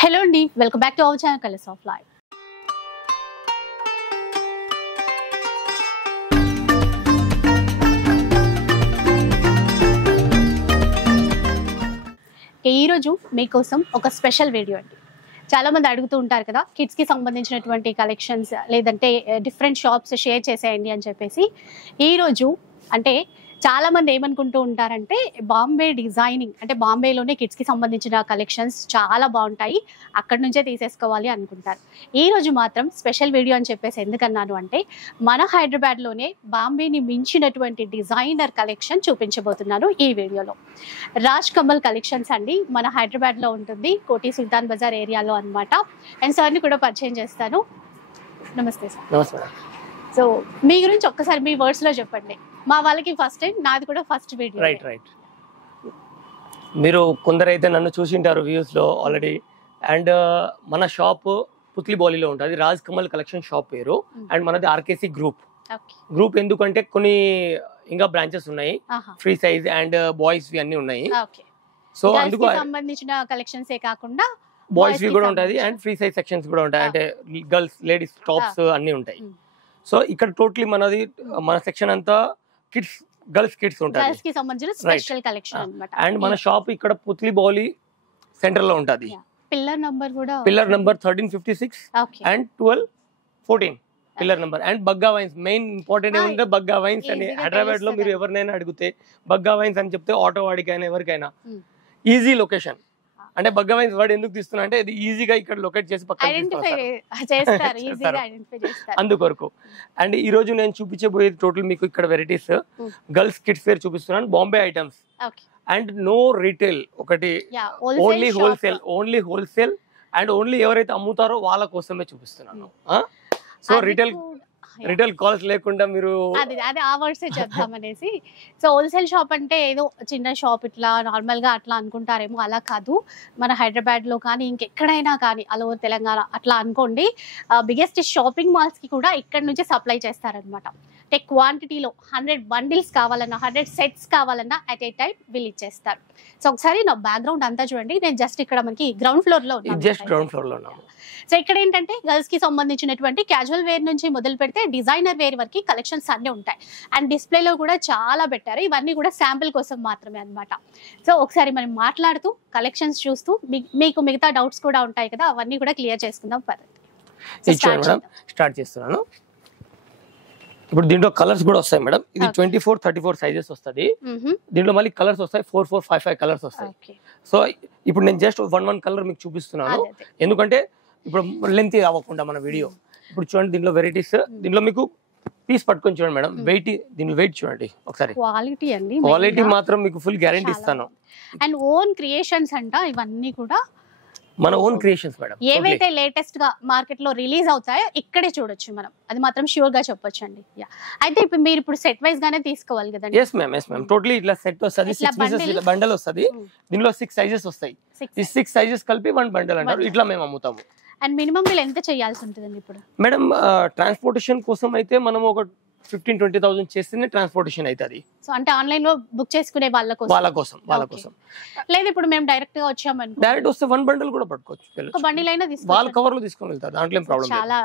Hello Andy, welcome back to our channel Colors of Life. ఈ రోజు మీకోసం ఒక స్పెషల్ వీడియో అండి. చాలా మంది అడుగుతూ ఉంటారు కదా, కిడ్స్ కి సంబంధించినటువంటి కలెక్షన్స్ లేదంటే డిఫరెంట్ షాప్స్ షేర్ చేసేయండి అని చెప్పేసి. ఈ రోజు అంటే చాలా మంది ఏమనుకుంటూ ఉంటారంటే బాంబే డిజైనింగ్ అంటే బాంబేలోనే కిడ్స్ కి సంబంధించిన కలెక్షన్స్ చాలా బాగుంటాయి, అక్కడ నుంచే తీసేసుకోవాలి అనుకుంటారు. ఈ రోజు మాత్రం స్పెషల్ వీడియో అని చెప్పేసి ఎందుకన్నాను అంటే మన హైదరాబాద్లోనే బాంబేని మించినటువంటి డిజైనర్ కలెక్షన్ చూపించబోతున్నాను ఈ వీడియోలో. రాజ్ కమల్ కలెక్షన్స్ అండి, మన హైదరాబాద్లో ఉంటుంది, కోటి సుల్తాన్ బజార్ ఏరియాలో అనమాట. అండ్ సార్ని కూడా పరిచయం చేస్తాను. నమస్తే సార్. నమస్తే. సో మీ గురించి ఒక్కసారి మీ వర్డ్స్ లో చెప్పండి. మా వాళ్ళకి ఫస్ట్ టైం, నాది కూడా ఫస్ట్ వీడియో. రైట్. మీరు కొందరైతే నన్ను చూసింటారు వ్యూస్ లో ఆల్రెడీ. అండ్ మన షాప్ పుత్లిబౌలిలో ఉంటుంది, రాజ్ కమల్ కలెక్షన్ షాప్ పేరు. అండ్ మనది ఆర్కేసీ గ్రూప్ ఎందుకంటే కొన్ని ఇంకా బ్రాంచెస్ ఉన్నాయి, ఫ్రీ సైజ్ అండ్ బాయ్స్ అన్ని ఉన్నాయి. సో అందుకు సంబంధించిన కలెక్షన్స్ ఏ కాకుండా బాయ్స్ వి కూడా ఉంటుంది అండ్ ఫ్రీ సైజ్ సెక్షన్స్ కూడా ఉంటాయి, అంటే గర్ల్స్ లేడీస్ టాప్స్ అన్ని ఉంటాయి. సో ఇక్కడ టోటలీ మన సెక్షన్ అంతా కిడ్స్, గర్ల్స్ కిడ్స్ ఉంటుంది, అండ్ మన షాప్ ఇక్కడ పుత్లిబౌలి సెంటర్ లో ఉంటది. Pillar number 1356 and 1214 pillar number. And Bagga wines main important ఏముంటే బగ్గా వైన్స్ అని హైదరాబాద్ లో మీరు ఎవరినైనా అడిగితే బగ్గా వైన్స్ అని చెప్తే ఆటో వాడికైనా ఎవరికైనా ఈజీ లొకేషన్. అంటే బగ్గా వైన్స్ వర్డ్ ఎందుకు తీస్తున్నా అంటే ఇది ఈజీగా ఇక్కడ లొకేట్ చేసి అందుకొరకు. అండ్ ఈ రోజు నేను చూపించబోయేది టోటల్ మీకు ఇక్కడ వెరైటీస్ గర్ల్స్ కిడ్స్ వేర్ చూపిస్తున్నాను, Bombay items. And no retail, ఒకటి ఓన్లీ హోల్సేల్ అండ్ ఓన్లీ ఎవరైతే అమ్ముతారో వాళ్ళ కోసమే చూపిస్తున్నాను. సో రిటైల్ కాల్స్ లేకుండా మీరు అదే ఆ వర్డ్స్ చెప్తాం అనేసి. సో హోల్సేల్ షాప్ అంటే ఏదో చిన్న షాప్ ఇట్లా నార్మల్ గా అట్లా అనుకుంటారేమో, అలా కాదు. మన హైదరాబాద్ లో కానీ ఇంకెక్కడైనా కానీ ఆల్ ఓవర్ తెలంగాణ అట్లా అనుకోండి, బిగ్గెస్ట్ షాపింగ్ మాల్స్ కి కూడా ఇక్కడ నుంచి సప్లై చేస్తారనమాట. అంటే క్వాంటిటీలో 100 బండిల్స్ కావాలన్నా 100 సెట్స్ కావాలన్నా అట్ ఏ టైం వీళ్ళు ఇచ్చేస్తారు. సో ఒకసారి నా బ్యాక్గ్రౌండ్ అంతా చూడండి. నేను జస్ట్ ఇక్కడ మనకి గ్రౌండ్ ఫ్లోర్ లో ఉన్నాను. సో ఇక్కడ ఏంటంటే గర్ల్స్ కి సంబంధించినటువంటి క్యాజువల్ వేర్ నుంచి మొదలు పెడితే డిజైనర్ వేర్ వరకు కలెక్షన్స్ అన్నీ ఉంటాయి. అండ్ డిస్ప్లేలో కూడా చాలా పెట్టారు, ఇవన్నీ కూడా శాంపిల్ కోసం మాత్రమే అనమాట. సో ఒకసారి మనం మాట్లాడుతూ కలెక్షన్స్ చూస్తూ మీకు మిగతా డౌట్స్ కూడా ఉంటాయి కదా, అవన్నీ కూడా క్లియర్ చేసుకుందాం. స్టార్ట్ చేస్తున్నాను. ఇప్పుడు దీంట్లో కలర్స్ కూడా వస్తాయి మేడం. ఇది 24-34 సైజెస్ వస్తుంది. దీంట్లో మళ్ళీ కలర్స్ వస్తాయి, 4-4, 5-5 కలర్స్ వస్తాయి. సో ఇప్పుడు నేను జస్ట్ 1 కలర్ మీకు చూపిస్తున్నాను, ఎందుకంటే ఇప్పుడు లెంత్ అవ్వకుండా మన వీడియో. ఇప్పుడు చూడండి దీంట్లో వెరైటీస్, దీంట్లో మీకు పీస్ పట్టుకొని చూడండి మేడం. దీని వెయిట్ చూడండి ఒకసారి. క్వాలిటీ మాత్రం మీకు ఫుల్ గ్యారెంటీ ఇస్తాను. అండ్ ఓన్ క్రియేషన్స్ అంట ఇవన్నీ కూడా, మన ఓన్ క్రియేషన్స్ మేడం. ఏవైతే లేటెస్ట్ గా మార్కెట్ లో రిలీజ్ అవుతాయో ఇక్కడే చూడొచ్చు మనం, అది మాత్రం షూర్ గా చెప్పొచ్చు అండి. అయితే ఇప్పుడు మీరు ఇప్పుడు సెట్ వైజ్ గానే తీసుకోవాలి కదండి. yes ma'am టోటలీ ఇట్లా సెట్ వస్తది, 6 పీసెస్ బండల్ వస్తది. దీనిలో 6 సైజెస్ వస్తాయి. ఈ 6 సైజెస్ కలిపి 1 బండల్ అంటారు, ఇట్లా మేము అమ్ముతాము. అండ్ మినిమం బిల్ ఎంత చేయాల్సి ఉంటుందండి ఇప్పుడు మేడం? ట్రాన్స్పోర్టేషన్ కోసం అయితే మనం ఒక 15-20,000 చేస్తేనే ట్రాన్స్పోర్టేషన్ అవుతుంది. సో అంటే ఆన్లైన్ లో బుక్ చేసుకునే వాళ్ళ కోసం లేదు. ఇప్పుడు మేము డైరెక్ట్ గా వచ్చామనుకో, డైరెక్ట్ వస్తే 1 బండల్ కూడా పట్టుకోవచ్చు, ఒక బండిల్ అయినా వాళ్ళ కవర్ లో తీసుకొని వెళ్తారు, దాంట్లో ఏం ప్రాబ్లం. చాలా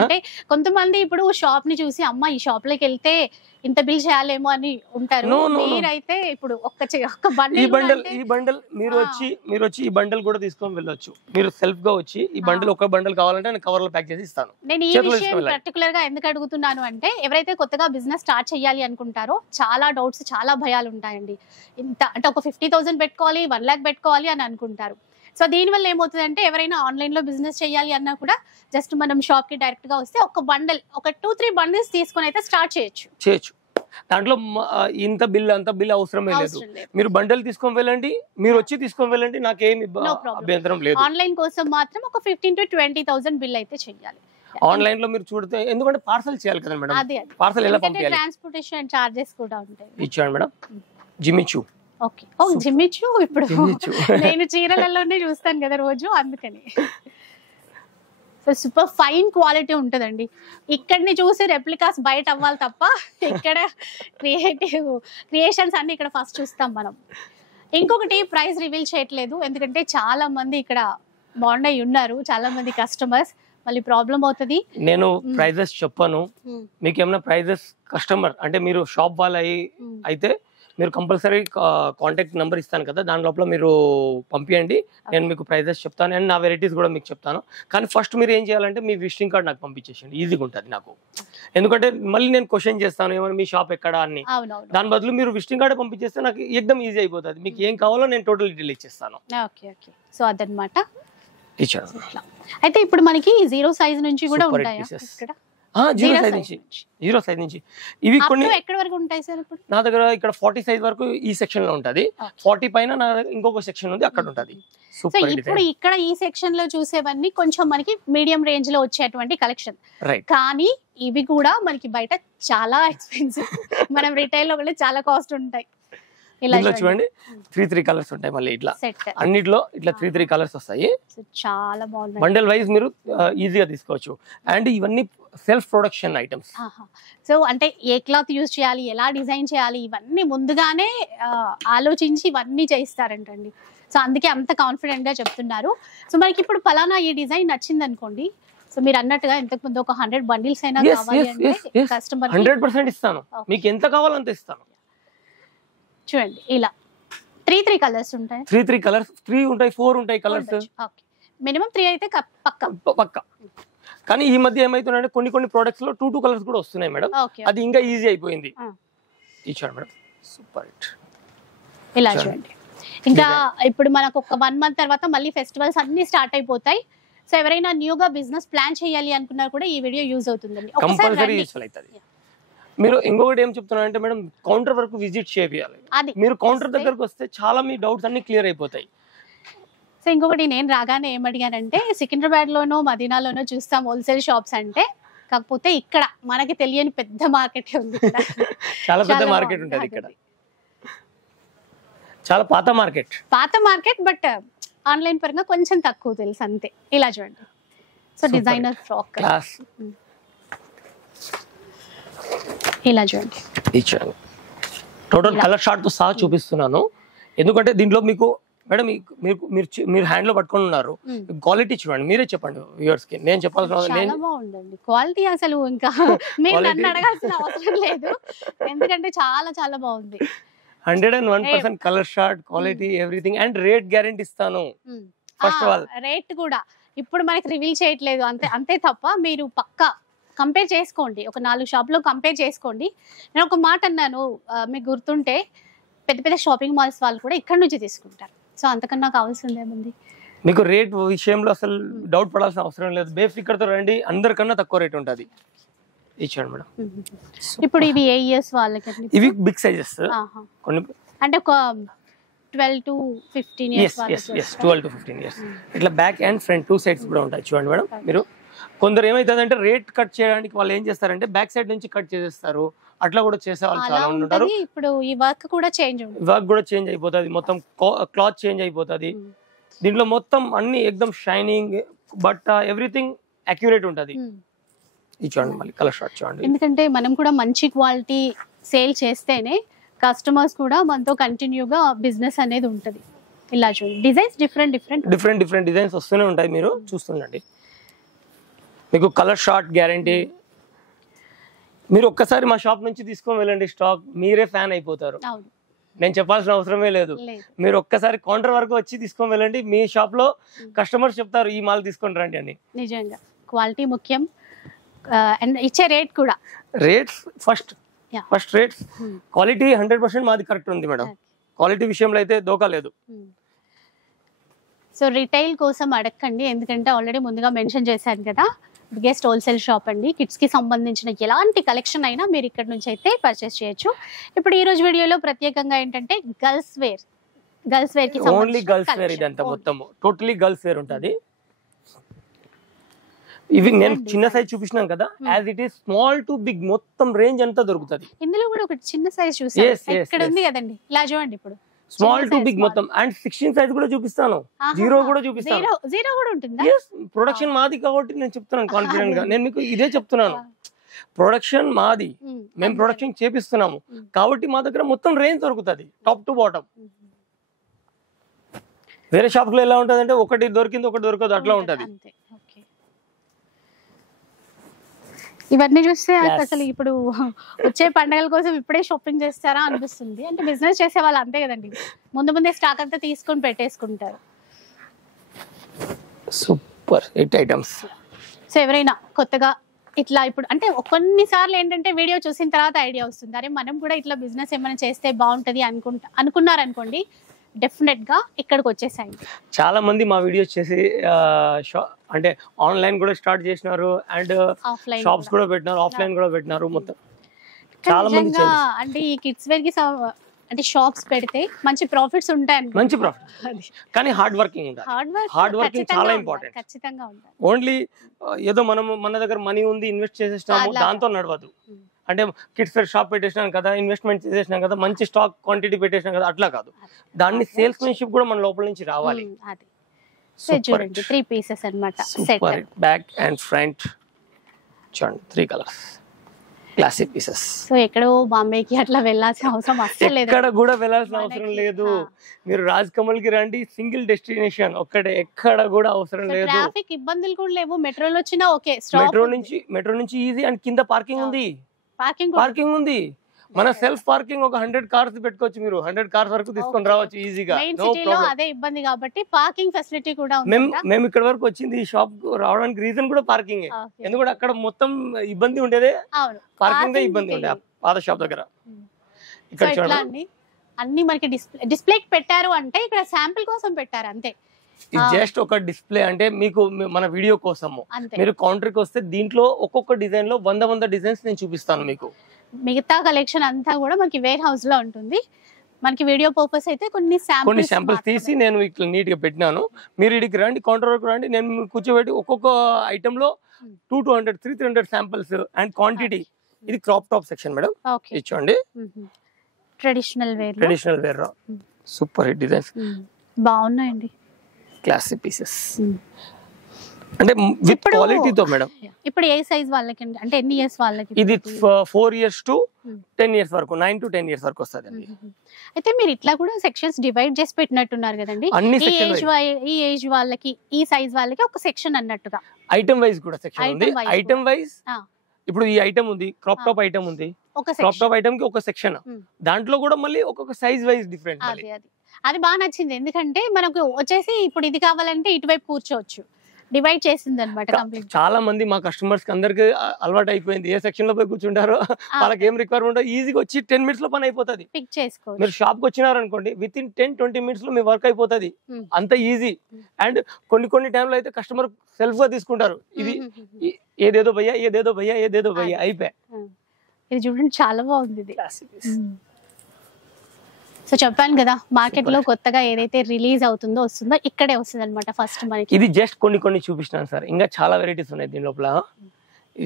అంటే కొంతమంది ఇప్పుడు షాప్ ని చూసి అమ్మ ఈ షాప్ లోకి వెళ్తే ఇంత బిల్ చేయాలేమో అని ఉంటారు. మీరైతే ఇప్పుడు ఒక్క బండల్ మీరు వచ్చి ఈ బండల్ కూడా తీసుకొని వెళ్ళొచ్చు. మీరు సెల్ఫ్ గా వచ్చి ఈ బండల్ ఒక బండల్ కావాలంటే నేను కవర్ లో ప్యాక్ చేసి ఇస్తాను. నేను ఈ విషయం పర్టికులర్ గా ఎందుకు అడుగుతున్నాను అంటే ఎవరైతే కొత్తగా బిజినెస్ స్టార్ట్ చేయాలి అనుకుంటారో చాలా డౌట్స్, చాలా భయాలు ఉంటాయండి. ఇంత అంటే ఒక 50,000 పెట్టుకోవాలి, 1 lakh పెట్టుకోవాలి అని అనుకుంటారు. సో దీనివల్ల ఏమవుతుందంటే ఎవరైనా ఆన్లైన్ లో బిజినెస్ చేయాలి అన్నా కూడా జస్ట్ మనం షాప్ కి డైరెక్ట్ గా వస్తే ఒక బండల్, ఒక 2-3 బండిల్స్ తీసుకొని అయితే స్టార్ట్ చేయొచ్చు. దాంట్లో ఇంత బిల్ అంత బిల్ అవసరమే లేదు. మీరు బండల్ తీసుకొని వెళ్ళండి, మీరు వచ్చి తీసుకొని వెళ్ళండి, నాకేమి అభ్యంతరం లేదు. ఆన్లైన్ కోసం మాత్రం ఒక 15,000-20,000 బిల్ అయితే చేయాలి. ఆన్లైన్ లో మీరు చూడితే, ఎందుకంటే పార్సల్ చేయాలి కదా మేడం, పార్సల్ ఎలా పంపించాలి, ట్రాన్స్పోర్టేషన్ చార్జెస్ కూడా ఉంటాయి. ఇచ్చాను మేడం. జిమ్మిచూ. Okay, Jimmy Choo. ఇప్పుడు నేను చీరలలోనే చూస్తాను కదా రోజు, అందుకని. సో సూపర్ ఫైన్ క్వాలిటీ ఉంటుందండి. ఇక్కడిని చూసి రెప్లికాస్ బయట అవ్వాలి తప్ప ఇక్కడ క్రియేషన్స్ అన్ని ఇక్కడ ఫస్ట్ చూస్తాం మనం. ఇంకొకటి ప్రైస్ రివీల్ చేయట్లేదు, ఎందుకంటే చాలా మంది ఇక్కడ బాండ్ అయి ఉన్నారు చాలా మంది కస్టమర్స్, మళ్ళీ ప్రాబ్లం అవుతుంది. నేను ప్రైజెస్ చెప్పాను, మీకు ఏమైనా ప్రైజెస్ కస్టమర్ అంటే మీరు షాప్ వాళ్ళు అయితే మీరు కంపల్సరీ కాంటాక్ట్ నెంబర్ ఇస్తాను కదా, దాని లోపల మీరు పంపించండి, నేను మీకు ప్రైజెస్ చెప్తాను అండ్ నా వెరైటీస్ కూడా మీకు చెప్తాను. కానీ ఫస్ట్ మీరు ఏం చేయాలంటే మీ విజిటింగ్ కార్డ్ నాకు పంపించేయండి, ఈజీగా ఉంటుంది నాకు. ఎందుకంటే మళ్ళీ నేను క్వశ్చన్ చేస్తాను ఏమైనా మీ షాప్ ఎక్కడ అని, దాని బదులు మీరు విజిటింగ్ కార్డ్ పంపించేస్తే నాకు ఎక్దమ్ ఈజీ అయిపోతుంది. మీకు ఏం కావాలో నేను టోటల్ డీటెయిల్ ఇచ్చేస్తాను. సో అదనమాట. అయితే ఇప్పుడు మనకి 0 సైజ్ నుంచి కూడా ఉంటాయి ఇక్కడ? 0 సైజ్ నుంచి ఇవి కొన్ని ఎక్కడ వరకు ఉంటాయి సార్? ఇప్పుడు నా దగ్గర ఇక్కడ 40 సైజ్ వరకు ఈ సెక్షన్ లో ఉంటది, 40 పైన నా దగ్గర ఇంకొక సెక్షన్ ఉంది, అక్కడ ఉంటది. సో ఇప్పుడు ఇక్కడ ఈ సెక్షన్ లో చూసేవన్నీ కొంచెం మనకి మీడియం రేంజ్ లో వచ్చేటువంటి కలెక్షన్, కానీ ఇవి కూడా మనకి బయట చాలా ఎక్స్పెన్సివ్, మనం రిటైల్ లో కూడా చాలా కాస్ట్ ఉంటాయి. ఇలా చూడండి 3 కలర్స్ ఉంటాయి, మళ్ళీ ఇట్లా అన్నిట్లో ఇట్లా 3 కలర్స్ వస్తాయి. చాలా బాగుంది, బండల్ వైజ్ మీరు ఈజీగా తీసుకోవచ్చు. అండ్ ఇవన్నీ సెల్ఫ్ ప్రొడక్షన్ ఐటమ్స్. సో అంటే ఏ క్లాత్ యూజ్ చేయాలి, ఎలా డిజైన్ చేయాలి, ఇవన్నీ ముందుగానే ఆలోచించి ఇవన్నీ చేయిస్తారంటండి. సో అందుకే అంత కాన్ఫిడెంట్ గా చెప్తున్నారు. సో మనకి ఇప్పుడు పలానా ఈ డిజైన్ నచ్చింది అనుకోండి, సో మీరు అన్నట్టుగా ఇంతకు ముందు ఒక 100 బండిల్స్ అయినా కావాలి అంటే కస్టమర్ 100% ఇస్తాను, మీకు ఎంత కావాలో అంత ఇస్తాను. చూడండి ఇలా 3 కలర్స్ ఉంటాయి, 3 కలర్స్ 3 ఉంటాయి, 4 ఉంటాయి కలర్స్. మినిమం 3 అయితే పక్కా. కానీ ఈ మధ్య ఏమైతుందంటే కొన్ని ప్రొడక్ట్స్ లో 2 కలర్స్ కూడా వస్తున్నాయి మేడం, అది ఇంకా ఈజీ అయిపోయింది. ఇచ్చాడు మేడం, సూపర్ హిట్. ఇలా చూడండి. ఇంకా ఇప్పుడు మనకు ఒక 1 మంత్ తర్వాత మళ్ళీ ఫెస్టివల్స్ అన్ని స్టార్ట్ అయిపోతాయి. సో ఎవరైనా న్యూగా బిజినెస్ ప్లాన్ చేయాలి అనుకున్నా కూడా ఈ వీడియో యూజ్ అవుతుందండి, కంపల్సరీ యూస్ఫుల్ అవుతుంది. మీరు ఇంకొకటి ఏం చెప్తున్నారంటే మేడం, కౌంటర్ వరకు విజిట్ చేయాలి. మీరు కౌంటర్ దగ్గరకు వస్తే చాలా మీ డౌట్స్ అన్ని క్లియర్ అయిపోతాయి. సో ఇంకొకటి నేను రాగానే ఏమడిగానంటే, సికింద్రాబాద్ లోనో మదీనాలోనో చూస్తాం హోల్సేల్ షాప్స్ అంటే, కాకపోతే ఇక్కడ మనకి తెలియని పెద్ద మార్కెట్ ఉంది. చాలా పెద్ద మార్కెట్ ఉంటుంది ఇక్కడ, చాలా పాత మార్కెట్, బట్ ఆన్లైన్ పరంగా కొంచెం తక్కువ తెలుసు అంతే. ఇలా చూడండి. సో డిజైనర్ ఫ్రాక్ క్లాస్ ఇలా చూడండి. టోటల్ కలర్ షార్ట్ తో సహా చూపిస్తున్నాను, ఎందుకంటే దీంట్లో మీకు మేడం మీరు హ్యాండ్ లో పట్టుకొని ఉన్నారు, క్వాలిటీ చూడండి, మీరే చెప్పండి వ్యూవర్స్ కి. నేను చెప్పాల్సిన బాగుందండి క్వాలిటీ, అసలు ఇంకా మీరు నన్ను అడగాల్సిన అవసరం లేదు, ఎందుకంటే చాలా చాలా బాగుంది. 101% colour short, quality, everything. And rate guarantee ఇస్తాను. ఫస్ట్ ఆఫ్ ఆల్ రేట్ కూడా ఇప్పుడు మనకి రివీల్ చేయట్లేదు, అంతే తప్ప మీరు పక్కా కంపేర్ చేసుకోండి, ఒక 4 షాప్లో కంపేర్ చేసుకోండి. నేను ఒక మాట అన్నాను, మీకు గుర్తుంటే పెద్ద పెద్ద షాపింగ్ మాల్స్ వాళ్ళు కూడా ఇక్కడ నుంచి తీసుకుంటారు. సో అంతకన్నా కావాల్సింది ఏముంది? మీకు రేట్ విషయంలో అసలు డౌట్ పడాల్సిన అవసరం లేదు, బేఫికర్ తో రండి, అందరికన్నా తక్కువ రేట్ ఉంటుంది. ఇచ్చాడు మేడం. ఇప్పుడు ఇవి ఏ ఇయర్స్ వాళ్ళకి? ఇవి బిగ్ సైజెస్, కొన్ని అంటే ఒక 12 to 15 ఇయర్స్. 12 to 15 years. ఇట్లా బ్యాక్ అండ్ ఫ్రంట్ 2 సైడ్స్ కూడా ఉంటాయి. చూడండి మేడం, మీరు కొందరు ఏమైతుందంటే రేట్ కట్ చేయడానికి వాళ్ళు ఏం చేస్తారంటే బ్యాక్ సైడ్ నుంచి కట్ చేసేస్తారు, అట్లా కూడా చేసే వాళ్ళు చాలా ఉంటారు. ఇప్పుడు ఈ వర్క్ కూడా చేంజ్ అయిపోతుంది, మొత్తం క్లాత్ చేంజ్ అయిపోతుంది. దీంట్లో మొత్తం అన్ని ఎక్దమ్ షైనింగ్, బట్ ఎవ్రీథింగ్ అక్యురేట్ ఉంటుంది. ఇది చూడండి, మళ్ళీ కలర్ షార్ట్ చూడండి. ఎందుకంటే మనం కూడా మంచి క్వాలిటీ సేల్ చేస్తేనే కస్టమర్స్ కూడా మనతో కంటిన్యూగా బిజినెస్ అనేది ఉంటుంది. ఇలా చూడండి, డిజైన్స్ డిఫరెంట్ డిజైన్స్ వస్తూనే ఉంటాయి, మీరు చూస్తుండండి. మీకు కలర్ షార్ట్ గ్యారంటీ. మీరు ఒక్కసారి మా షాప్ నుంచి తీసుకొని వెళ్ళండి స్టాక్, మీరే ఫ్యాన్ అయిపోతారు. నేను చెప్పాల్సిన అవసరమే లేదు, మీరు ఒక్కసారి కౌంటర్ వరకు వచ్చి తీసుకొని వెళ్ళండి, మీ షాప్ లో కస్టమర్స్ చెప్తారు ఈ మాల్ తీసుకొని రండి అని. నిజంగా క్వాలిటీ ముఖ్యం, అండ్ ఇచ్చే రేట్ కూడా. రేట్స్ ఫస్ట్ రేట్స్, క్వాలిటీ 100% మాది కరెక్ట్ ఉంది మేడం, క్వాలిటీ విషయంలో అయితే దోకా లేదు. సో రిటైల్ కోసం అడగండి, ఎందుకంటే ఆల్రెడీ ముందుగా మెన్షన్ చేశాను కదా, బిగ్గెస్ట్ హోల్సేల్ షాప్ అండి. కిడ్స్ కి సంబంధించిన ఎలాంటి కలెక్షన్ అయినా మీరు ఇక్కడ నుంచి అయితే పర్చేస్ చేయొచ్చు. ఇప్పుడు ఈ రోజు వీడియోలో ప్రత్యేకంగా ఏంటంటే గర్ల్స్ వేర్ కి ఓన్లీ గర్ల్స్ వేర్, ఇదంతా మొత్తం టోటలీ గర్ల్స్ వేర్ ఉంటుంది. ఇవి నేను చిన్న సైజ్ చూపించినాను కదా, as it is small to big మొత్తం రేంజ్ అంతా దొరుకుతుంది. ఇందులో కూడా ఒక చిన్న సైజ్ చూసాను, ఇక్కడ ఉంది కదండి, ఇలా చూడండి. ఇప్పుడు స్మాల్ టు బిగ్ మొత్తం, అండ్ 16 సైజ్ కూడా చూపిస్తాను, 0 కూడా చూపిస్తాను. 0 కూడా ఉంటుందా? ప్రొడక్షన్ మాది కాబట్టి నేను చెప్తున్నాను కాన్ఫిడెంట్ గా, నేను మీకు ఇదే చెప్తున్నాను. ప్రొడక్షన్ మాది, మేము ప్రొడక్షన్ చేపిస్తున్నాము కాబట్టి మా దగ్గర మొత్తం రేంజ్ దొరుకుతుంది, టాప్ టు బాటమ్. వేరే షాప్ లో ఎలా ఉంటది అంటే ఒకటి దొరికింది ఒకటి దొరకదు అట్లా ఉంటది. ఇవన్నీ చూస్తే అసలు ఇప్పుడు వచ్చే పండుగల కోసం ఇప్పుడే షాపింగ్ చేస్తారా అనిపిస్తుంది. అంటే బిజినెస్ చేసే వాళ్ళు అంతే కదండి, ముందే స్టాక్ అంతా తీసుకొని పెట్టేసుకుంటారు. Super hit items. సో ఎవరైనా కొత్తగా ఇట్లా ఇప్పుడు అంటే కొన్నిసార్లు ఏంటంటే వీడియో చూసిన తర్వాత ఐడియా వస్తుంది, అరే మనం కూడా ఇట్లా బిజినెస్ ఏమైనా చేస్తే బాగుంటది అనుకున్నారనుకోండి, డెఫినెట్ గా ఇక్కడికి వచ్చేసాయండి. చాలా మంది మా వీడియోస్ చేసి అంటే ఆన్లైన్ కూడా స్టార్ట్ చేసినారు అండ్ షాప్స్ కూడా పెట్టినారు, ఆఫ్లైన్ కూడా పెట్టినారు. మొత్తం చాలా మంది అంటే ఈ కిడ్స్ వేర్ కి అంటే షాప్స్ పెడితే మంచి ప్రాఫిట్స్ ఉంటాయి, మంచి ప్రాఫిట్, కానీ హార్డ్ వర్కింగ్ ఉండాలి. హార్డ్ వర్కింగ్ చాలా ఇంపార్టెంట్. ఖచ్చితంగా ఉండాలి. ఓన్లీ ఏదో మన దగ్గర మనీ ఉంది ఇన్వెస్ట్ చేసేస్తాము దాంతో నడవదు. అంటే కిడ్స్ వేర్ షాప్ పెట్టేసినాం కదా, ఇన్వెస్ట్మెంట్ చేసేసినాం కదా, మంచి స్టాక్ క్వాంటిటీ పెట్టేసినాం కదా, అట్లా కాదు. దాన్ని సేల్స్మెన్షిప్ కూడా మన లోపల నుంచి రావాలి. చూడండి 3 పీసెస్ అన్నమాట. సూపర్ బ్యాక్ అండ్ ఫ్రంట్ చూడండి 3 కలర్స్ క్లాసిక్ పీసెస్. సో ఎక్కడో బాంబేకి అట్లా వెళ్ళాల్సిన అవసరం అస్సలు లేదు, ఎక్కడ కూడా వెళ్ళాల్సిన అవసరం లేదు. మీరు రాజ్ కమల్ కి రండి, సింగిల్ డెస్టినేషన్ ఒక్కటే, ఎక్కడ కూడా అవసరం లేదు. ట్రాఫిక్ ఇబ్బందులు కూడా లేవు, మెట్రోలో వచ్చినా ఓకే, మెట్రో నుంచి ఈజీ అండ్ కింద పార్కింగ్ ఉంది, పార్కింగ్ ఉంది. మన సెల్ఫ్ పార్కింగ్ ఒక 100 కార్స్ పెట్టుకోవచ్చు, మీరు 100 కార్స్ వరకు తీసుకొని రావచ్చు ఈజీగా. అదే ఇబ్బంది కాబట్టి పార్కింగ్ ఫెసిలిటీ కూడా ఉంది. మేము ఇక్కడ వరకు వచ్చింది ఈ షాప్ రావడానికి రీజన్ కూడా పార్కింగ్, ఎందుకంటే అక్కడ మొత్తం ఇబ్బంది ఉండేదే, పార్కింగ్ ఇబ్బంది ఉండే పాత షాప్ దగ్గర. ఇక్కడ చూడండి అన్ని మనకి డిస్ప్లే పెట్టారు అంటే ఇక్కడ శాంపిల్ కోసం పెట్టారు అంతే. ఇది జస్ట్ ఒక డిస్ప్లే, అంటే మీకు మన వీడియో కోసము. మీరు కౌంటర్ కి వస్తే దీంట్లో ఒక్కొక్క డిజైన్ లో 100 డిజైన్స్ నేను చూపిస్తాను మీకు. మిగతా కలెక్షన్ అంతా కూడా మనకి వేర్ హౌస్ లో ఉంటుంది. మనకి వీడియో పర్పస్ అయితే కొన్ని శాంపిల్స్ తీసి నేను ఇట్లా నీట్ గా పెట్టినాను. మీరు ఇడికి రండి, కౌంటర్ వరకు రండి, నేను కూర్చోబెట్టి ఒక్కొక్క ఐటమ్ లో 200 300 శాంపిల్స్ అండ్ క్వాంటిటీ. ఇది క్రాప్ టాప్ సెక్షన్ మేడం, ఇచ్చోండి traditional wear super hit designs బాగున్నాయండి, క్లాసిక్ పీసెస్ అంటే విత్ క్వాలిటీతో మేడం. ఇప్పుడు ఏ సైజ్ వాళ్ళకి అంటే ఎన్ని ఇయర్స్ వాళ్ళకి? ఇది 4 years to 10 years వరకు, 9 to 10 years వరకు వస్తుంది. అయితే మీరు ఇట్లా కూడా సెక్షన్స్ డివైడ్ చేసి పెట్టినట్టున్నారు కదండి, ఈ ఏజ్ వాళ్ళకి ఈ సైజ్ వాళ్ళకి ఒక సెక్షన్ అన్నట్టుగా. ఐటమ్ వైజ్ కూడా సెక్షన్ ఉంది. ఐటమ్ వైజ్ ఇప్పుడు ఈ ఐటమ్ ఉంది, క్రాప్ టాప్ ఐటమ్ ఉంది, క్రాప్ టాప్ ఐటమ్ కి ఒక సెక్షన్, దాంట్లో కూడా మళ్ళీ ఒక్కొక్క సైజ్ వైజ్ డిఫరెంట్. అది బాగా నచ్చింది, ఎందుకంటే మనకు వచ్చేసి ఇప్పుడు ఇది కావాలంటే ఇటువైపు కూర్చోవచ్చు, డివైడ్ చేసింది అనమాట కంప్లీట్. చాలా మంది మా కస్టమర్స్ కి అందరికి అలవాటు అయిపోయింది, ఏ సెక్షన్ లో పోయి కూర్చుంటారో వాళ్ళకి ఏం రిక్వైర్మెంట్ ఈజీగా వచ్చి 10 minutes లో పని అయిపోతుంది. పిక్ చేసుకోవచ్చు. మీరు షాప్ కి వచ్చినారు అనుకోండి, విత్ ఇన్ 10-20 minutes లో మీ వర్క్ అయిపోతుంది, అంత ఈజీ. అండ్ కొన్ని టైంలో అయితే కస్టమర్ సెల్ఫ్ గా తీసుకుంటారు, ఇది ఏదేదో భయ్యా అయిపోయా. ఇది చూడండి చాలా బాగుంది ఇది. సో చెప్పాను కదా, మార్కెట్ లో కొత్తగా ఏదైతే రిలీజ్ అవుతుందో వస్తుందో ఇక్కడే వస్తుంది అనమాట ఫస్ట్ మనకి. ఇది జస్ట్ కొన్ని చూపిస్తున్నాను సార్, ఇంకా చాలా వెరైటీస్ ఉన్నాయి దీని లోపల.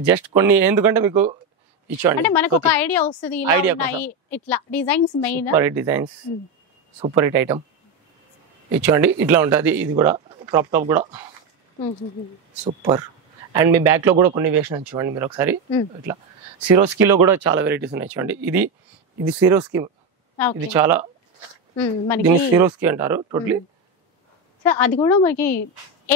జస్ట్ కొన్ని, ఎందుకంటే మీకు ఇచ్చండి అంటే మనకు ఒక ఐడియా వస్తుంది, ఇట్లా designs main super hit designs, super hit item ఇచ్చండి. ఇట్లా ఉంటుంది, ఇది కూడా క్రాప్ టాప్ కూడా సూపర్. అండ్ మీ బ్యాక్ లో కూడా కొన్ని వేసినాను చూడండి మీరు ఒకసారి. ఇట్లా సిరోస్కీ లో కూడా చాలా వెరైటీస్ ఉన్నాయి చూడండి. ఇది సిరోస్కీ, ఇది చాలా దీన్ని సిరోస్కీ అంటారు టోటలీ. సో అది కూడా మనకి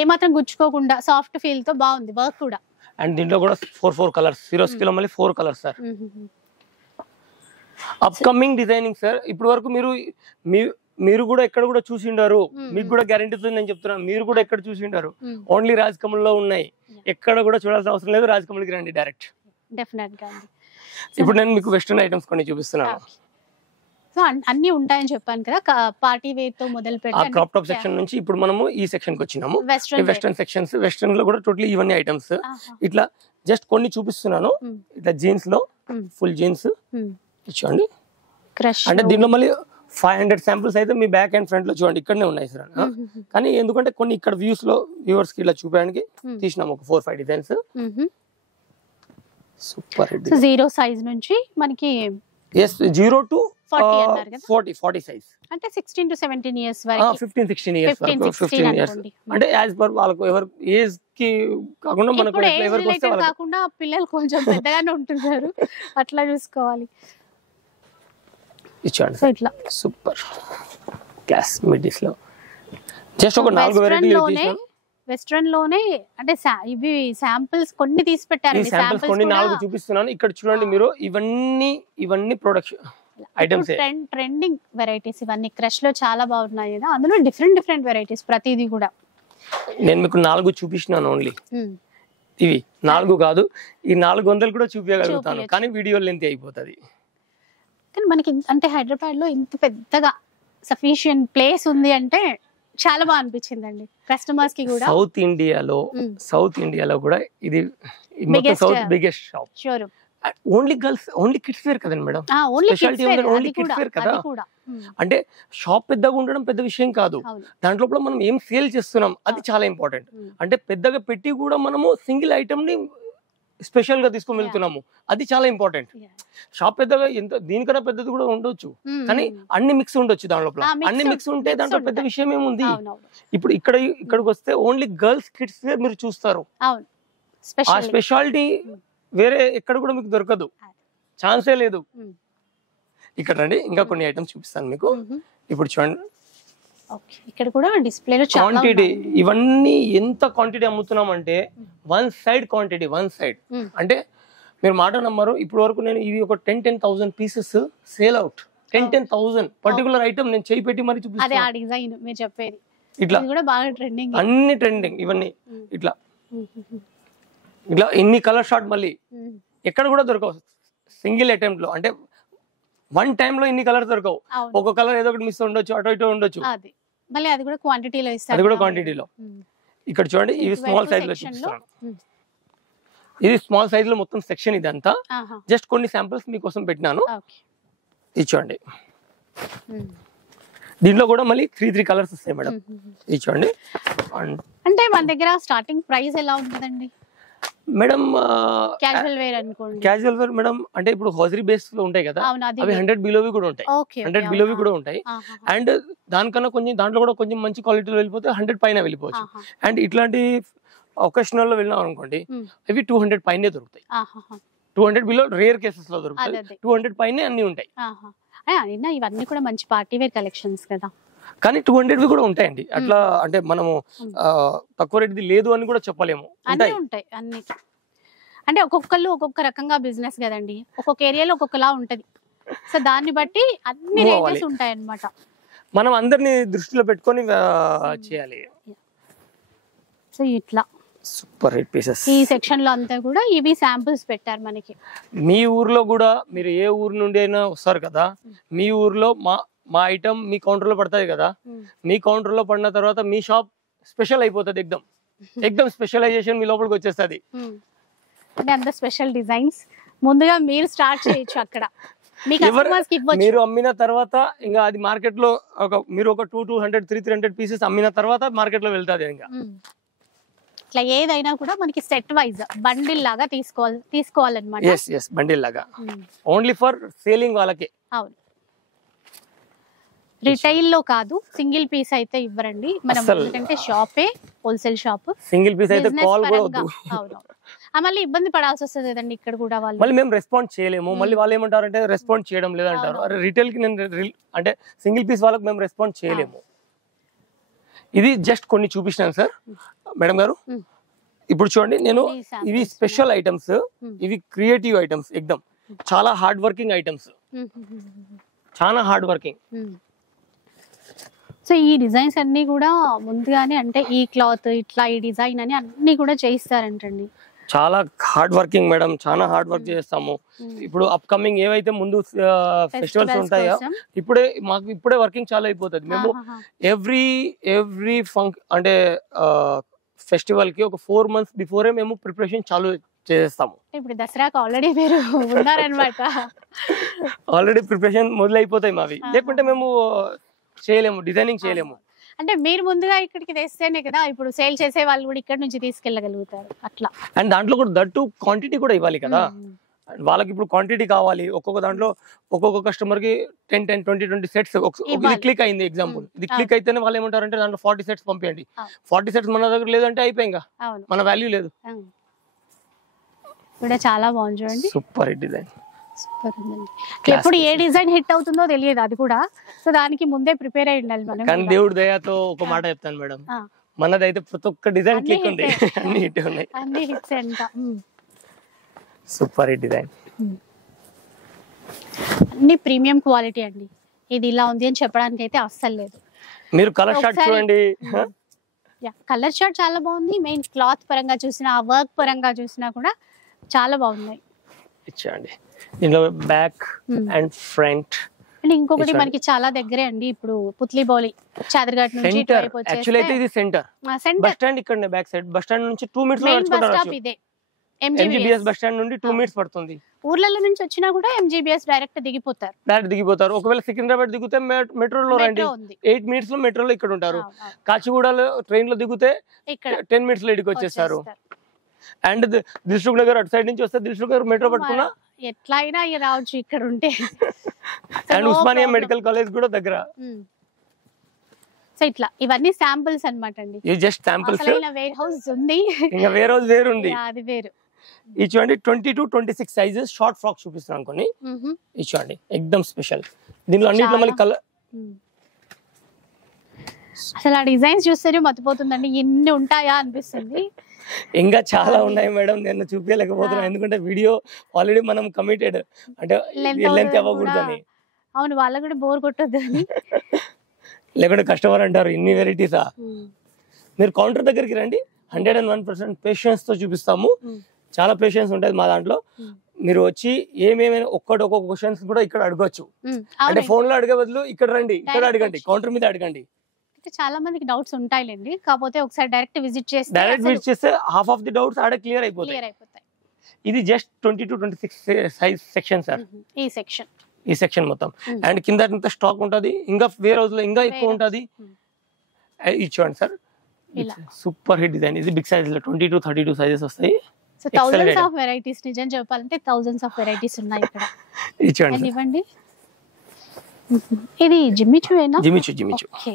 ఏమాత్రం గుచ్చుకోకుండా సాఫ్ట్ ఫీల్ తో బాగుంది వర్క్ కూడా. అండ్ దీంట్లో కూడా 4 కలర్స్, సిరోస్కీలో మళ్ళీ 4 colours sir. Upcoming designing sir. ఇప్పటి వరకు మీరు కూడా ఎక్కడ కూడా చూసిండారు, మీకు కూడా గ్యారెంటీ నేను చెప్తున్నాను, మీరు కూడా ఎక్కడ చూసిండారు, ఓన్లీ రాజ్ కమల్ లో ఉన్నాయి, ఎక్కడ కూడా చూడాల్సిన అవసరం లేదు, రాజ్ కమల్ కి రండి డైరెక్ట్. డెఫినెట్ గా. ఇప్పుడు నేను మీకు వెస్టర్న్ ఐటమ్స్ కొన్ని చూపిస్తున్నాను. సో అన్ని ఉంటాయని చెప్పాను కదా, పార్టీ వేర్ తో మొదలు పెట్టి క్రాప్ టాప్ సెక్షన్ నుంచి ఇప్పుడు మనము ఈ సెక్షన్ కి వచ్చినాము, వెస్టర్న్ సెక్షన్స్. వెస్టర్న్ లో కూడా టోటలీ ఇవన్నీ ఐటమ్స్. ఇట్లా జస్ట్ కొన్ని చూపిస్తున్నాను. ఇట్లా జీన్స్ లో ఫుల్ జీన్స్ చూడండి, అంటే దీంట్లో మళ్ళీ 500 శాంపుల్స్ అయితే మీ బ్యాక్ అండ్ ఫ్రంట్ లో చూడండి ఇక్కడనే ఉన్నాయి సార్. కానీ ఎందుకంటే కొన్ని ఇక్కడ వ్యూస్ లో వ్యూవర్స్ కి ఇలా చూపించడానికి తీసినాము ఒక 4-5 డిజైన్స్. Super hit. 0 సైజ్ నుంచి మనకి 0 to 40 సైజ్, అంటే 16 to 17 ఇయర్స్ వరకు, 15-16 ఇయర్స్ వరకు. 15 ఇయర్స్ అంటే యాజ్ పర్ వాళ్ళకు ఎవరు ఏజ్ కి కాకుండా మనకు ఎవరికి వస్తే కాకుండా పిల్లలు కొంచెం పెద్దగానే ఉంటున్నారు, అట్లా చూసుకోవాలి. ఇచ్చాడు సో ఇట్లా సూపర్ క్లాస్ మిడ్స్ లో జస్ట్ ఒక 4 వెరైటీలు వెస్ట్రన్ లోనే అంటే ఇవి శాంపిల్స్ కొన్ని తీసి పెట్టారు. ఈ శాంపిల్స్ కొన్ని 4 చూపిస్తున్నాను. ఇక్కడ చూడండి మీరు, ఇవన్నీ ప్రొడక్షన్ ఐటమ్స్, ట్రెండింగ్ వెరైటీస్ ఇవన్నీ. క్రష్ లో చాలా బాగున్నాయి కదా, అందులో డిఫరెంట్ వెరైటీస్ ప్రతిదీ కూడా. నేను మీకు 4 చూపిస్తున్నాను ఓన్లీ. ఇవి 4 కాదు, ఈ 400 కూడా చూపించగలుగుతాను, కానీ వీడియో లెంత్ అయిపోతుంది. కానీ మనకి అంటే హైదరాబాద్ లో ఇంత పెద్దగా సఫిషియెంట్ ప్లేస్ ఉంది అంటే చాలా బాగా అనిపించిందండి కస్టమర్స్ కి కూడా. సౌత్ ఇండియాలో కూడా ఇది biggest shop. Showroom only girls, only kids wear కదండి madam. Speciality only kids wear కదా. అంటే షాప్ పెద్దగా ఉండడం పెద్ద విషయం కాదు, దాంట్లో మనం ఏం సేల్ చేస్తున్నాం అది చాలా ఇంపార్టెంట్. అంటే పెద్దగా పెట్టి కూడా మనము సింగిల్ ఐటమ్ ని స్పెషల్ గా తీసుకొని వెళ్తున్నాము, అది చాలా ఇంపార్టెంట్. షాప్ పెద్దగా ఎంత దీనికన్నా పెద్దది కూడా ఉండొచ్చు, కానీ అన్ని మిక్స్ ఉండొచ్చు దాని లోపల. అన్ని మిక్స్ ఉంటే దాంట్లో పెద్ద విషయం ఏముంది. ఇప్పుడు ఇక్కడికి వస్తే ఓన్లీ గర్ల్స్ కిడ్స్ వేర్ మీరు చూస్తారు. ఆ స్పెషాలిటీ వేరే ఎక్కడ కూడా మీకు దొరకదు, ఛాన్సే లేదు. ఇక్కడ రండి, ఇంకా కొన్ని ఐటమ్స్ చూపిస్తాను మీకు. ఇప్పుడు చూడండి, ఇక్కడ కూడా డిస్ప్లేలో క్వాంటిటీ, ఇవన్నీ ఎంత క్వాంటిటీ అమ్ముతున్నాం అంటే 1 సైడ్ క్వాంటిటీ, 1 సైడ్. అంటే మీరు మాట నమ్మరు, ఇప్పుడు వరకు నేను ఇవి ఒక 10,000 pieces sale out. 10,000 particular item నేను చేయి పెట్టి మరి చూపిస్తాను. ఆ డిజైన్ మీరు చెప్పేది ఇట్లా కూడా బాగా ట్రెండింగ్, అన్ని ట్రెండింగ్. ఇవన్నీ ఇట్లా ఇన్ని కలర్ షార్ట్ మళ్ళీ ఎక్కడ కూడా దొరకవు సింగిల్ అటెంప్ట్ లో. అంటే 1 టైమ్ లో ఇన్ని కలర్ దొరకవు, ఒక కలర్ ఏదో ఒకటి మిస్ ఉండొచ్చు, అటు ఇటు ఉండొచ్చు. మళ్ళీ అది కూడా క్వాంటిటీలో ఇస్తారు, అది కూడా క్వాంటిటీలో. ఇక్కడ చూడండి, ఇవి స్మాల్ సైజ్ లో చూపిస్తాను. ఇది స్మాల్ సైజ్ లో మొత్తం సెక్షన్ ఇదంతా. జస్ట్ కొన్ని శాంపిల్స్ మీకోసం పెట్టినాను, ఇది చూడండి. దీంట్లో కూడా మళ్ళీ 3 కలర్స్ వస్తాయి మేడం, ఇది చూడండి. అంటే మన దగ్గర స్టార్టింగ్ ప్రైస్ ఎలా ఉంటుందండి మేడం? క్యాజువల్ వేర్ అనుకోండి. క్యాజువల్ వేర్ మేడం అంటే ఇప్పుడు హోజరీ బేస్ లో ఉంటాయి కదా, అవి 100 బిలోవి కూడా ఉంటాయి, 100 బిలోవి కూడా ఉంటాయి. అండ్ దానికన్నా కొంచెం దాంట్లో కూడా కొంచెం మంచి క్వాలిటీలో వెళ్ళిపోతే 100 పైన వెళ్ళిపోవచ్చు. అండ్ ఇట్లాంటి ఒకేషనల్ లో వెళ్ళినాం అనుకోండి, అవి 200 పైనే దొరుకుతాయి. 200 బిలో రేర్ కేసెస్ లో దొరుకుతాయి, 200 పైనే అన్ని ఉంటాయి. ఇవన్నీ కూడా మంచి పార్టీ వేర్ కలెక్షన్స్ కదా, కానీ 200 కూడా ఉంటాయండి. అట్లా అంటే మనము తక్కువ రేట్ లేదు అని కూడా చెప్పలేము, ఉంటాయి అన్ని. అంటే ఒక్కొక్కళ్ళు ఒక్కొక్క రకంగా బిజినెస్ కదండి, ఒక్కొక్క ఏరియాలో ఒక్కొక్కలా ఉంటది. సో దాన్ని బట్టి అన్ని రేంజెస్ ఉంటాయి అన్నమాట. మనం అందరిని దృష్టిలో పెట్టుకొని చేయాలి. సో ఇట్లా సూపర్ హిట్ పీసెస్ ఈ సెక్షన్ లో అంతా కూడా ఇవి శాంపిల్స్ పెట్టారు మనకి. మీ ఊర్లో కూడా మీరు ఏ ఊరు నుండి అయినా వస్తారు కదా, మీ ఊర్లో మా ఐటమ్ మీ కౌంటర్ లో పడుతుంది కదా, మీ కౌంటర్ లో పడిన తర్వాత మీ షాప్ స్పెషల్ అయిపోతుంది. ఎక్దమ్ స్పెషలైజేషన్ మీ లోపలికి వచ్చేస్తుంది. అంటే అంత స్పెషల్ డిజైన్స్ ముందుగా మీరు స్టార్ట్ చేయొచ్చు అక్కడ, మీరు అమ్మిన తర్వాత ఇంకా అది మార్కెట్ లో మీరు ఒక 200, 300 పీసెస్ అమ్మిన తర్వాత మార్కెట్ లో వెళ్తాది. ఇంకా ఇట్లా ఏదైనా కూడా మనకి సెట్ వైజ్ బండిల్ లాగా తీసుకోవాలన్నమాట. yes బండిల్ లాగా, ఓన్లీ ఫర్ సేలింగ్ వాళ్ళకే. అవును, రిటైల్ లో కాదు, సింగిల్ పీస్ అయితే ఇవ్వరండి మనం, ఎందుకంటే షాపే హోల్సేల్ షాప్. సింగిల్ పీస్ అయితే కాల్ కూడా వద్దు. అవును, మళ్ళీ ఇబ్బంది పడాల్సి వస్తుంది కదండి ఇక్కడ కూడా. వాళ్ళు మళ్ళీ మేము రెస్పాండ్ చేయలేము, మళ్ళీ వాళ్ళు ఏమంటారంటే రెస్పాండ్ చేయడం లేదంటారు. అరే రిటైల్ కి నేను అంటే సింగిల్ పీస్ వాళ్ళకి మేము రెస్పాండ్ చేయలేము. ఇది జస్ట్ కొన్ని చూపిస్తాను సార్ మేడం గారు. ఇప్పుడు చూడండి, నేను ఇవి స్పెషల్ ఐటమ్స్, ఇవి క్రియేటివ్ ఐటమ్స్, ఎక్దమ్ చాలా హార్డ్ వర్కింగ్ ఐటమ్స్, చాలా హార్డ్ వర్కింగ్. సో ఈ డిజైన్స్ అన్ని కూడా ముందుగానే అంటే ఈ క్లాత్ ఇట్లా ఈ డిజైన్ అని అన్ని కూడా చేయిస్తారంటండి. చాలా హార్డ్ వర్కింగ్ మేడం, చాలా హార్డ్ వర్క్ చేస్తాము. ఇప్పుడు అప్ కమింగ్ ఏవైతే ముందు ఫెస్టివల్స్ ఉంటాయో ఇప్పుడే వర్కింగ్ చాలా అయిపోతుంది. మేము ఎవ్రీ అంటే ఫెస్టివల్ కి ఒక 4 months బిఫోరే మేము ప్రిపరేషన్ చాలు చేస్తాము. ఇప్పుడు దసరాకు ఆల్రెడీ మీరు ఉన్నారనమాట, ఆల్రెడీ ప్రిపరేషన్ మొదలైపోతాయి మావి, లేకుంటే మేము చేయలేము, డిజైనింగ్ చేయలేము. అంటే మీరు ముందుగా ఇక్కడికి తెస్తేనే కదా ఇప్పుడు సేల్ చేసే వాళ్ళు కూడా ఇక్కడ నుంచి తీసుకెళ్ళగలుగుతారు అట్లా. అండ్ దాంట్లో కూడా దట్టు క్వాంటిటీ కూడా ఇవ్వాలి కదా వాళ్ళకి. ఇప్పుడు క్వాంటిటీ కావాలి, ఒక్కొక్క దాంట్లో ఒక్కొక్క కస్టమర్ కి 10, 20 సెట్స్. ఇది క్లిక్ అయింది ఎగ్జాంపుల్, ఇది క్లిక్ అయితేనే వాళ్ళు ఏమంటారంటే దాంట్లో 40 సెట్స్ పంపించండి. 40 సెట్స్ మన దగ్గర లేదంటే అయిపోయి ఇంకా మన వాల్యూ లేదు. చాలా బాగుంది చూడండి, సూపర్ హిట్ డిజైన్. సూపర్ ఉందండి. ఎప్పుడు ఏ డిజైన్ హిట్ అవుతుందో తెలియదు, అది కూడా. సో దానికి ముందే ప్రిపేర్ అయి ఉండాలి మనం. కానీ దేవుడి దయతో ఒక మాట చెప్తాను మేడం, మనదైతే ప్రతి ఒక్క డిజైన్ కిక్ ఉంది, అన్ని హిట్ ఉన్నాయి, అన్ని హిట్స్ ఎంత. సూపర్ హిట్ డిజైన్, అన్ని ప్రీమియం క్వాలిటీ అండి. ఇది ఇలా ఉంది అని చెప్పడానికి అయితే అస్సలు లేదు. మీరు కలర్ షార్ట్ చూడండి, కలర్ షార్ట్ చాలా బాగుంది. మెయిన్ క్లాత్ పరంగా చూసినా, వర్క్ పరంగా చూసినా కూడా చాలా బాగున్నాయి. ఇచ్చాండి దీనిలో బ్యాక్ అండ్ ఫ్రంట్. అండ్ ఇంకొకటి మనకి చాలా దగ్గరే అండి, ఇప్పుడు పుత్లిబౌలి చాదర్ఘాట్ నుంచి యాక్చువల్లీ అయితే ఇది సెంటర్ బస్ స్టాండ్, ఇక్కడ బ్యాక్ సైడ్ బస్ స్టాండ్ నుంచి 2 మినిట్స్ లో నడుచుకుంటారు. ఇదే ఎంజీబీఎస్ బస్ స్టాండ్ నుండి 2 మినిట్స్ పడుతుంది. ఊర్లలో నుంచి వచ్చినా కూడా ఎంజీబీఎస్ డైరెక్ట్ దిగిపోతారు. ఒకవేళ సికింద్రాబాద్ దిగితే మెట్రోలో రండి, 8 మినిట్స్ లో మెట్రోలో ఇక్కడ ఉంటారు. కాచిగూడలో ట్రైన్ లో దిగితే 10 మినిట్స్ లో ఇడికి వచ్చేస్తారు. అండ్ దిల్సుఖ్ నగర్ అటు సైడ్ నుంచి వస్తే దిల్సుఖ్ నగర్ మెట్రో పట్టుకున్నా ఎట్లా అయినా రావచ్చు ఇక్కడ ఉంటే. అండ్ ఉస్మానియా మెడికల్ కాలేజ్ కూడా దగ్గర. సో ఇట్లా ఇవన్నీ శాంపిల్స్ అన్నమాట అండి. ఇది జస్ట్ శాంపిల్స్. వేర్ హౌస్ ఉంది, ఇంకా వేర్ హౌస్ వేరు ఉంది. అది వేరు. ఇది చూడండి 22-26 సైజెస్ షార్ట్ ఫ్రాక్ చూపిస్తున్నాను అనుకోండి. ఇది చూడండి ఎక్దమ్ స్పెషల్. దీనిలో అన్నిట్లో మళ్ళీ కలర్, అసలు ఆ డిజైన్స్ చూస్తేనే మతిపోతుందండి, ఎన్ని ఉంటాయా అనిపిస్తుంది. ఇంకా చాలా ఉన్నాయి మేడం, నేను చూపించలేకపోతున్నాను ఎందుకంటే వీడియో ఆల్రెడీ మనం కమిటెడ్, అంటే లెంత్ అవ్వకూడదని. అవును, వాళ్ళకు కూడా బోర్ కొట్టొద్దు అని, లేకుంటే కస్టమర్ అంటారు ఇన్ని వెరైటీసా. మీరు కౌంటర్ దగ్గరికి రండి, 101% పేషెన్స్ తో చూపిస్తాము. చాలా పేషెన్స్ ఉంటుంది మా దాంట్లో. మీరు వచ్చి ఏమేమైనా ఒక్కొక్క క్వశ్చన్స్ కూడా ఇక్కడ అడగొచ్చు. అంటే ఫోన్ లో అడిగే బదులు ఇక్కడ రండి, ఇక్కడ అడగండి, కౌంటర్ మీద అడగండి. చాలా మందికి డౌట్స్ ఉంటాయిలేండి, కాకపోతే ఒకసారి డైరెక్ట్ విజిట్ చేస్తే హాఫ్ ఆఫ్ ది డౌట్స్ ఆడ క్లియర్ అయిపోతాయి. ఇది జస్ట్ 22-26 సైజ్ సెక్షన్ సార్, ఈ సెక్షన్ మొత్తం. అండ్ కింద స్టాక్ ఉంటది, ఇంకా వేర్ హౌస్ లో ఇంకా ఎక్కువ ఉంటది. ఇది చూడండి సార్, సూపర్ హిట్ డిజైన్. ఇది బిగ్ సైజ్ లో 22-32 సైజెస్ వస్తాయి. సో థౌసండ్స్ ఆఫ్ వెరైటీస్, నిజం చెప్పాలంటే థౌసండ్స్ ఆఫ్ వెరైటీస్ ఉన్నాయి ఇక్కడ. ఇది చూడండి, ఇవ్వండి. ఇది జిమ్మిచూయేనా? జిమ్మిచూ. ఓకే,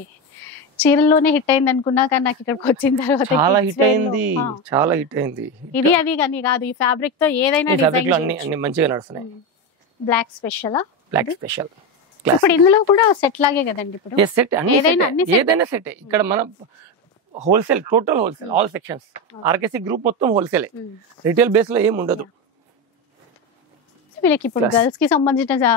చీరల్లోనే హిట్ అయింది అనుకున్నా, కానీ నాకు ఇక్కడికి వచ్చిన తర్వాత చాలా హిట్ అయింది, చాలా హిట్ అయింది. ఇది అది కానీ కాదు, ఈ ఫ్యాబ్రిక్ తో ఏదైనా డిజైన్ అన్ని మంచిగా నడుస్తున్నాయి. Black special, black special. ఇప్పుడు ఇందులో కూడా సెట్ లాగే కదండి, ఇప్పుడు సెట్ ఏదైనా సెట్. ఇక్కడ మన wholesale, total wholesale, all sections. RKC group మొత్తం హోల్సేల్, రిటైల్ బేస్ లో ఏం ఉండదు. వీళ్ళకి ఇప్పుడు గర్ల్స్ కి సంబంధించిన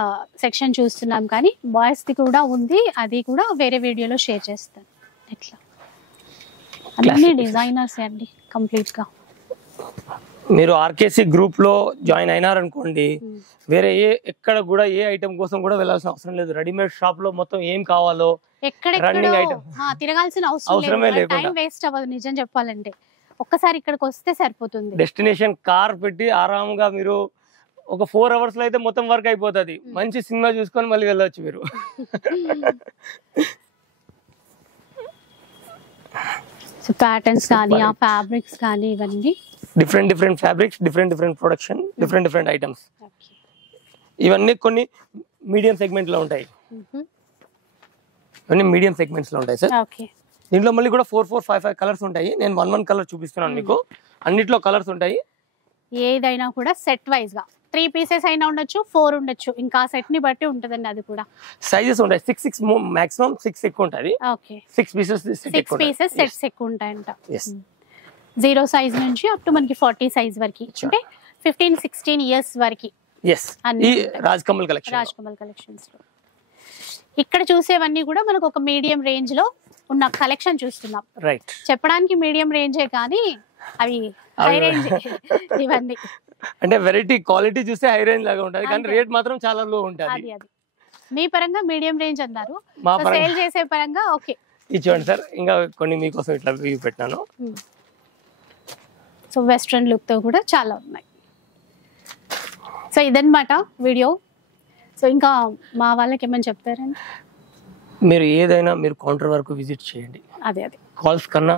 సెక్షన్ చూస్తున్నాం, కానీ బాయ్స్ ది కూడా ఉంది, అది కూడా వేరే వీడియోలో షేర్ చేస్తాను. ఇట్లా అన్ని డిజైనర్స్ అండి కంప్లీట్ గా. మీరు ఆర్కేసీ గ్రూప్ లో జాయిన్ అయినారనుకోండి, వేరే ఎక్కడ కూడా ఏ ఐటమ్ కోసం కూడా వెళ్ళాల్సిన అవసరం లేదు. రెడీమేడ్ షాప్ లో మొత్తం ఏం కావాలో రన్నింగ్ ఐటమ్ తిరగాల్సిన అవసరమే లేదు, టైం వేస్ట్ అవ్వదు. నిజం చెప్పాలంటే ఒక్కసారి ఇక్కడికి వస్తే సరిపోతుంది. డెస్టినేషన్ కార్ పెట్టి ఆరాంగా మీరు ఒక 4 అవర్స్ లో అయితే మొత్తం వర్క్ అయిపోతుంది. మంచి సినిమా చూసుకొని మళ్ళీ వెళ్ళొచ్చు మీరు. ప్యాటర్న్స్ కానీ, ఆ ఫ్యాబ్రిక్స్ కానీ, ఇవన్నీ different fabrics, different production, different items. ఇవన్నీ కొన్ని మీడియం సెగ్మెంట్ లో ఉంటాయి, ఇవన్నీ మీడియం సెగ్మెంట్స్ లో ఉంటాయి సార్. దీంట్లో మళ్ళీ కూడా 4-5 కలర్స్ ఉంటాయి. నేను 1 కలర్ చూపిస్తున్నాను మీకు. అన్నిట్లో కలర్స్ ఉంటాయి. ఏదైనా కూడా సెట్ వైజ్ గా 3 పీసెస్ అయినా ఉండొచ్చు, 4 ఉండొచ్చు, ఇంకా సెట్ ని బట్టి ఉంటదండి. అది కూడా సైజెస్ ఉంటాయి, 6 మాక్సిమం 6 ఎక్కువ ఉంటది. 6 పీసెస్ సెట్స్ ఎక్కువ ఉంటాయంట. 0 సైజ్ నుంచి అప్ టు మనకి 40 సైజ్ వరకు, అంటే 15-16 ఇయర్స్ వరకు. రాజ్ కమల్ కలెక్షన్స్ లో ఇక్కడ చూసేవన్నీ కూడా మనకు ఒక మీడియం రేంజ్ లో ఉన్న కలెక్షన్ చూస్తున్నాం. రైట్, చెప్పడానికి మీడియం రేంజే కానీ అవి హై రేంజ్. ఇవన్నీ అంటే వెరైటీ క్వాలిటీ చూస్తే హై రేంజ్ లాగా ఉంటది, కానీ రేట్ మాత్రం చాలా లో ఉంటది. అది మీ పరంగా మీడియం రేంజ్ అన్నారు, సేల్ చేసే పరంగా ఓకే. ఇది చూడండి సార్, ఇంకా కొన్ని మీకోసం ఇట్లా వ్యూ పెట్టాను. సో వెస్ట్రన్ లుక్ తో కూడా చాలా ఉన్నాయి. సో ఇదన్నమాట వీడియో. సో ఇంకా మా వాళ్ళకి ఏమని చెప్తారండి? మీరు ఏదైనా మీరు కౌంటర్ వరకు విజిట్ చేయండి. అదే కాల్స్ కన్నా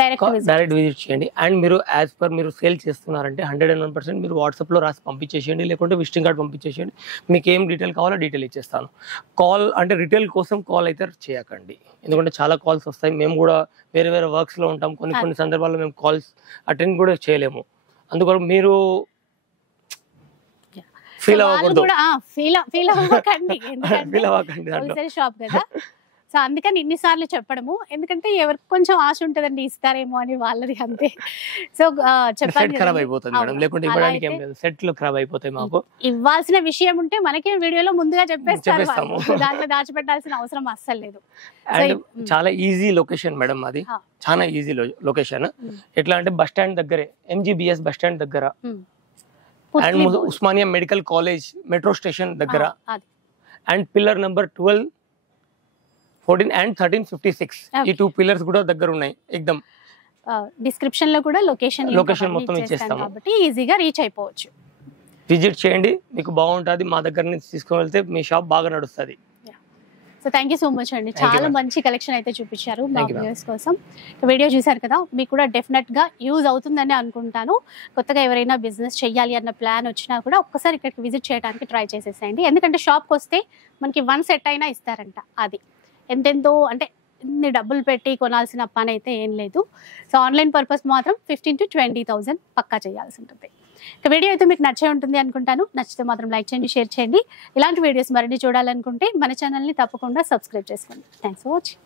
డైరెక్ట్ విజిట్ చేయండి. అండ్ మీరు యాజ్ పర్ మీరు సేల్ చేస్తున్నారంటే 101% మీరు వాట్సాప్ లో రాసి పంపించేసేయండి, లేకుంటే విజిటింగ్ కార్డ్ పంపించేసేయండి. మీకు ఏం డీటెయిల్ కావాలో డీటెయిల్ ఇచ్చేస్తాను. కాల్ అంటే రిటైల్ కోసం కాల్ అయితే చేయకండి, ఎందుకంటే చాలా కాల్స్ వస్తాయి. మేము కూడా వేరే వర్క్స్ లో ఉంటాం, కొన్ని సందర్భాల్లో మేము కాల్స్ అటెండ్ కూడా చేయలేము. అందుకని మీరు ఫీల్ వాళ్ళు అవ్వకూడదు. కూడా ఫీల్ అవ్వకండి, ఎందుకంటే ఫీల్ అవ్వకండి దాంట్లో. హోల్సేల్ షాప్ కదా. సో అందుకని ఇన్నిసార్లు చెప్పడము, ఎందుకంటే ఎవరికి కొంచెం ఆశ ఉంటదండి ఇస్తారేమో అని, వాళ్ళది అంతే. సో చెప్పండి సెట్ ఖరాబ్ అయిపోతుంది మేడం, లేకుంటే ఇవ్వడానికి ఏం లేదు, సెట్లు ఖరాబ్ అయిపోతాయి మాకు. ఇవ్వాల్సిన విషయం ఉంటే మనకే వీడియోలో ముందుగా చెప్పేస్తారు, చెప్పేస్తాము. దాంట్లో దాచిపెట్టాల్సిన అవసరం అస్సలు లేదు. అండ్ చాలా ఈజీ లొకేషన్ మేడం మాది, చాలా ఈజీ లొకేషన్. ఎట్లా అంటే బస్ స్టాండ్ దగ్గరే, ఎంజీబీఎస్ బస్ స్టాండ్ దగ్గర, and Osmania medical college metro station దగ్గర, అండ్ పిల్లర్ నెంబర్ 12, 14 and 1356 ఈ 2 పిల్లర్స్ కూడా దగ్గర ఉన్నాయి. ఎక్దమ్ డిస్క్రిప్షన్ లో కూడా లొకేషన్ మొత్తం ఇచ్చేస్తాము కాబట్టి ఈజీగా రీచ్ అయిపోవచ్చు. విజిట్ చేయండి, మీకు బాగుంటది. మా దగ్గర నుంచి తీసుకొని వెళ్తే మీ షాప్ బాగా నడుస్తుంది. So thank you so much అండి, చాలా మంచి కలెక్షన్ అయితే చూపించారు మా వ్యూవర్స్ కోసం. వీడియో చూసారు కదా, మీకు కూడా డెఫినెట్ గా యూజ్ అవుతుందని అనుకుంటాను. కొత్తగా ఎవరైనా బిజినెస్ చేయాలి అన్న ప్లాన్ వచ్చినా కూడా ఒక్కసారి ఇక్కడికి విజిట్ చేయడానికి ట్రై చేసేసేయండి. ఎందుకంటే షాప్కి వస్తే మనకి 1 సెట్ అయినా ఇస్తారంట, అది ఎంతెంతో అంటే ఇన్ని డబ్బులు పెట్టి కొనాల్సిన పని అయితే ఏం లేదు. సో ఆన్లైన్ పర్పస్ మాత్రం 15,000 to 20,000 పక్కా చేయాల్సి ఉంటుంది. ఇక వీడియో అయితే మీకు నచ్చే ఉంటుంది అనుకుంటాను. నచ్చితే మాత్రం లైక్ చేయండి, షేర్ చేయండి. ఇలాంటి వీడియోస్ మరిన్ని చూడాలనుకుంటే మన ఛానల్ని తప్పకుండా సబ్స్క్రైబ్ చేసుకోండి. Thanks for watching.